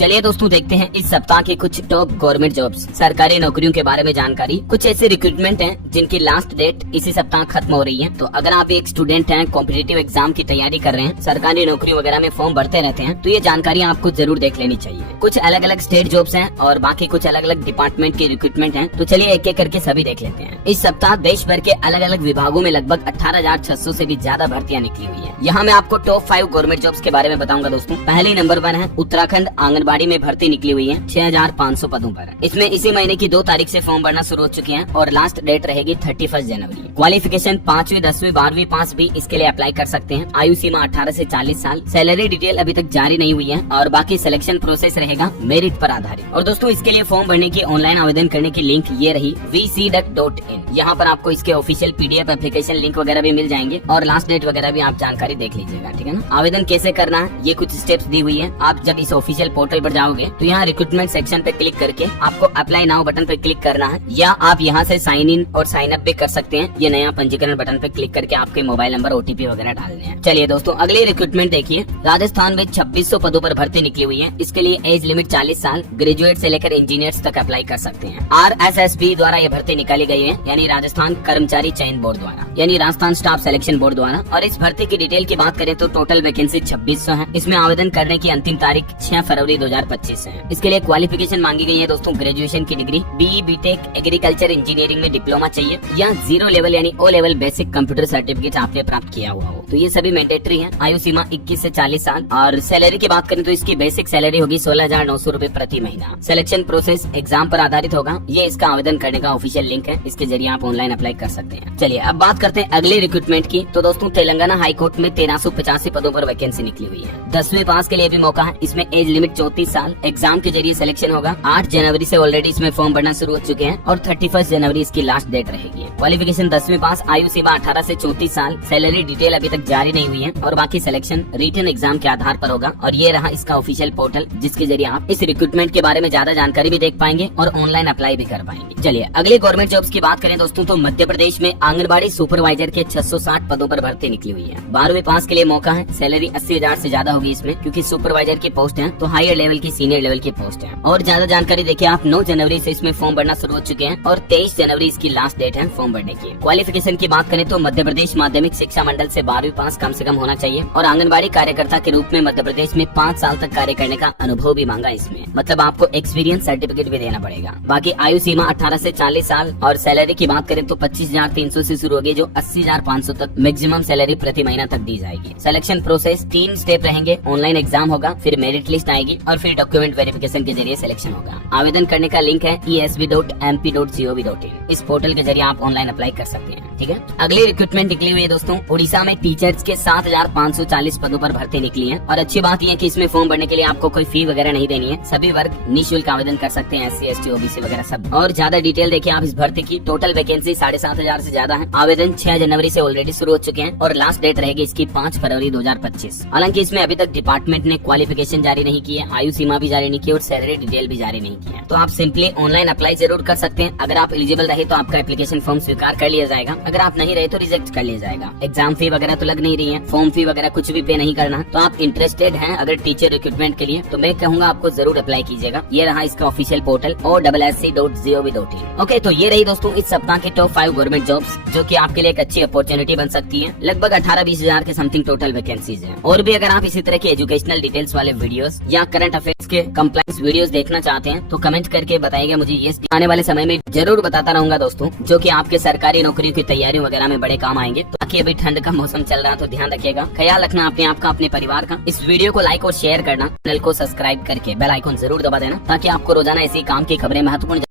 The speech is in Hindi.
चलिए दोस्तों देखते हैं इस सप्ताह के कुछ टॉप गवर्नमेंट जॉब्स सरकारी नौकरियों के बारे में जानकारी। कुछ ऐसे रिक्रूटमेंट हैं जिनकी लास्ट डेट इसी सप्ताह खत्म हो रही है। तो अगर आप एक स्टूडेंट हैं, कॉम्पिटिटिव एग्जाम की तैयारी कर रहे हैं, सरकारी नौकरी वगैरह में फॉर्म भरते रहते हैं, तो ये जानकारी आपको जरूर देख लेनी चाहिए। कुछ अलग अलग स्टेट जॉब्स हैं और बाकी कुछ अलग अलग डिपार्टमेंट के रिक्रूटमेंट हैं। तो चलिए एक एक करके सभी देख लेते हैं। इस सप्ताह देश भर के अलग अलग विभागों में लगभग 18,600 से भी ज्यादा भर्तियां निकली हुई है। यहाँ मैं आपको टॉप 5 गवर्नमेंट जॉब्स के बारे में बताऊंगा दोस्तों। पहले नंबर पर है उत्तराखंड आंगनबाड़ी में भर्ती निकली हुई है 6,500 पदों पर। इसमें इसी महीने की 2 तारीख से फॉर्म भरना शुरू हो चुके हैं और लास्ट डेट रहेगी 31 जनवरी। क्वालिफिकेशन 5वीं 10वीं 12वीं पास भी इसके लिए अप्लाई कर सकते हैं। आयु सीमा 18 से 40 साल। सैलरी डिटेल अभी तक जारी नहीं हुई है और बाकी सिलेक्शन प्रोसेस रहेगा मेरिट पर आधारित। और दोस्तों इसके लिए फॉर्म भरने की ऑनलाइन आवेदन करने की लिंक ये रही vcduck.in। यहाँ पर आपको इसके ऑफिशियल PDF एप्लीकेशन लिंक वगैरह भी मिल जाएंगे और लास्ट डेट वगैरह भी आप जानकारी देख लीजिएगा, ठीक है ना। आवेदन कैसे करना है ये कुछ स्टेप्स दी हुई है। आप जब इस ऑफिशियल पोर्टल पर जाओगे तो यहाँ रिक्रूटमेंट सेक्शन पे क्लिक करके आपको अप्लाई नाउ बटन पे क्लिक करना है, या आप यहाँ से साइन इन और साइन अप भी कर सकते हैं। ये नया पंजीकरण बटन पे क्लिक करके आपके मोबाइल नंबर OTP वगैरह डालने हैं। चलिए दोस्तों अगले रिक्रूटमेंट देखिए। राजस्थान में 2600 पदों पर भर्ती निकली हुई है। इसके लिए एज लिमिट 40 साल, ग्रेजुएट से लेकर इंजीनियर्स तक अप्लाई कर सकते हैं। RSSB द्वारा ये भर्ती निकाली गई है, यानी राजस्थान कर्मचारी चयन बोर्ड द्वारा, यानी राजस्थान स्टाफ सिलेक्शन बोर्ड द्वारा। और इस भर्ती की डिटेल की बात करें तो टोटल वैकेंसी 2600 है। इसमें आवेदन करने की अंतिम तारीख 6 फरवरी 2025 है। इसके लिए क्वालिफिकेशन मांगी गई है दोस्तों ग्रेजुएशन की degree, BE BTech agriculture engineering में डिप्लोमा चाहिए, या 0 लेवल यानी O level basic computer certificate आपने प्राप्त किया हुआ हो। तो ये सभी मैंडेटरी है। आयु सीमा 21 से 40 साल। और सैलरी की बात करें तो इसकी बेसिक सैलरी होगी 16,900 रूपए प्रति महीना। सिलेक्शन प्रोसेस एग्जाम पर आधारित होगा। ये इसका आवेदन करने का ऑफिशियल लिंक है, इसके जरिए आप ऑनलाइन अप्लाई कर सकते हैं। चलिए अब बात करते हैं अगले रिक्रूटमेंट की। तो दोस्तों तेलंगाना हाईकोर्ट में 1385 पदों पर वैकेंसी निकली हुई है। 10वीं पास के लिए भी मौका है। इसमें एज लिमिट 34 साल। एग्जाम के जरिए सिलेक्शन होगा। 8 जनवरी से ऑलरेडी इसमें फॉर्म भरना शुरू हो चुके हैं और 31 जनवरी इसकी लास्ट डेट रहेगी। क्वालिफिकेशन 10वीं पास। आयु सीमा 18 से 34 साल। सैलरी डिटेल अभी तक जारी नहीं हुई है और बाकी सिलेक्शन रिटन एग्जाम के आधार पर होगा। और ये रहा इसका ऑफिशियल पोर्टल, जिसके जरिए आप इस रिक्रूटमेंट के बारे में ज्यादा जानकारी भी देख पाएंगे और ऑनलाइन अप्लाई भी कर पाएंगे। चलिए अगले गवर्नमेंट जॉब्स की बात करें दोस्तों तो मध्य प्रदेश में आंगनबाड़ी सुपरवाइजर के 660 पदों पर भर्ती निकली हुई है। 12वीं पास के लिए मौका है। सैलरी 80,000 से ज्यादा होगी इसमें, क्योंकि सुपरवाइजर की पोस्ट है तो हायर लेवल की सीनियर लेवल की पोस्ट है। और ज्यादा जानकारी देखिए आप 9 जनवरी से इसमें फॉर्म भरना शुरू हो चुके हैं और 23 जनवरी इसकी लास्ट डेट है फॉर्म भरने की। क्वालिफिकेशन की बात करें तो मध्य प्रदेश माध्यमिक शिक्षा मंडल से 12वीं पास कम से कम होना चाहिए और आंगनबाड़ी कार्यकर्ता के रूप में मध्य प्रदेश में 5 साल तक कार्य करने का अनुभव भी मांगा इसमें, मतलब आपको एक्सपीरियंस सर्टिफिकेट भी देना पड़ेगा। बाकी आयु सीमा 18 से 40 साल और सैलरी की बात करें तो 25,300 से शुरू होगी, जो 80,500 तक मैक्सिमम सैलरी प्रति महीना तक दी जाएगी। सिलेक्शन प्रोसेस 3 स्टेप रहेंगे। ऑनलाइन एग्जाम होगा, फिर मेरिट लिस्ट आएगी और फिर डॉक्यूमेंट वेरिफिकेशन के जरिए सिलेक्शन होगा। आवेदन करने का लिंक है esb.mp.gov.in। इस पोर्टल के जरिए आप ऑनलाइन अप्लाई कर सकते हैं, ठीक है। अगली रिक्रूटमेंट निकली हुई है दोस्तों उड़ीसा में टीचर्स के 7,540 पदों पर भर्ती निकली है। और अच्छी बात यह है कि इसमें फॉर्म भरने के लिए आपको कोई फी वगैरह नहीं देनी है। सभी वर्ग निःशुल्क आवेदन कर सकते हैं, SC ST OBC वगैरह सब। और ज्यादा डिटेल देखिए आप इस भर्ती की। टोटल वैकेंसी 7,500 से ज्यादा है। आवेदन 6 जनवरी से ऑलरेडी शुरू हो चुके हैं और लास्ट डेट रहेगी इसकी 5 फरवरी 2025। हालांकि इसमें अभी तक डिपार्टमेंट ने क्वालिफिकेशन जारी नहीं की है, आयु सीमा भी जारी नहीं की और सैलरी डिटेल भी जारी नहीं की है। तो आप सिंपली ऑनलाइन अप्लाई जरूर कर सकते हैं। अगर आप एलिजिबल रहे तो आपका एप्लीकेशन फॉर्म स्वीकार कर लिया जाएगा, अगर आप नहीं रहे तो रिजेक्ट कर लिया जाएगा। एग्जाम फी वगैरह तो लग नहीं रही है, फॉर्म फी वगैरह कुछ भी पे नहीं करना। तो आप इंटरेस्टेड हैं अगर टीचर रिक्रूटमेंट के लिए तो मैं कहूँगा आपको जरूर अप्लाई कीजिएगा। ये रहा इसका ऑफिशियल पोर्टल OSSC.gov.in। ओके, तो ये रही दोस्तों इस सप्ताह के टॉप 5 गवर्नमेंट जॉब्स, जो कि आपके लिए एक अच्छी अपॉर्चुनिटी बन सकती है। लगभग 18-20 हजार के समथिंग टोटल वैकेंसीज हैं। और भी अगर आप इसी तरह के एजुकेशनल डिटेल्स वाले वीडियोस या करंट अफेयर्स के कंप्लायंस वीडियोस देखना चाहते हैं तो कमेंट करके बताइएगा मुझे। ये आने वाले समय में जरूर बताता रहूंगा दोस्तों, जो कि आपके सरकारी नौकरियों की तैयारियों वगैरह में बड़े काम आएंगे। बाकी अभी ठंड का मौसम चल रहा है तो ध्यान रखिएगा, ख्याल रखना अपने आप का, अपने परिवार का। इस वीडियो को लाइक और शेयर करना, चैनल को सब्सक्राइब करके बेल आइकन जरूर दबा देना, ताकि आपको रोजाना ऐसी काम की खबरें महत्वपूर्ण